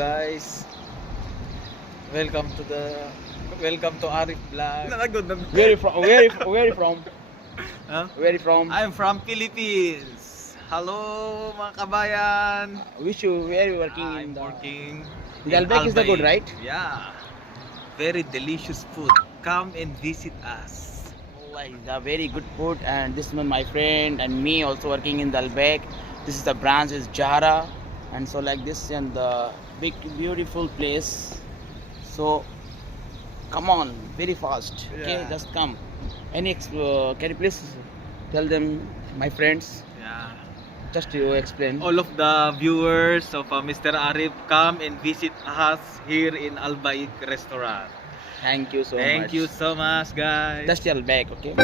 guys. Welcome to Arif Vlog. Where you from? Where you from? Huh? Where you from? I'm from Philippines. Hello mga kabayan. Wish you where you working I'm in the working The Albay is the good, right? Yeah. Very delicious food. Come and visit us. Like the very good food, and this one my friend and me also working in the Albay. This is the branch is Jahara, and so like this and the big beautiful place. So come on, very fast. Okay, Yeah. just come. Can you please tell them, my friends, Yeah. just to explain. All of the viewers of Mr. Arif, come and visit us here in Albaik Restaurant. Thank you so much. Thank you so much, guys. Just tell back, okay?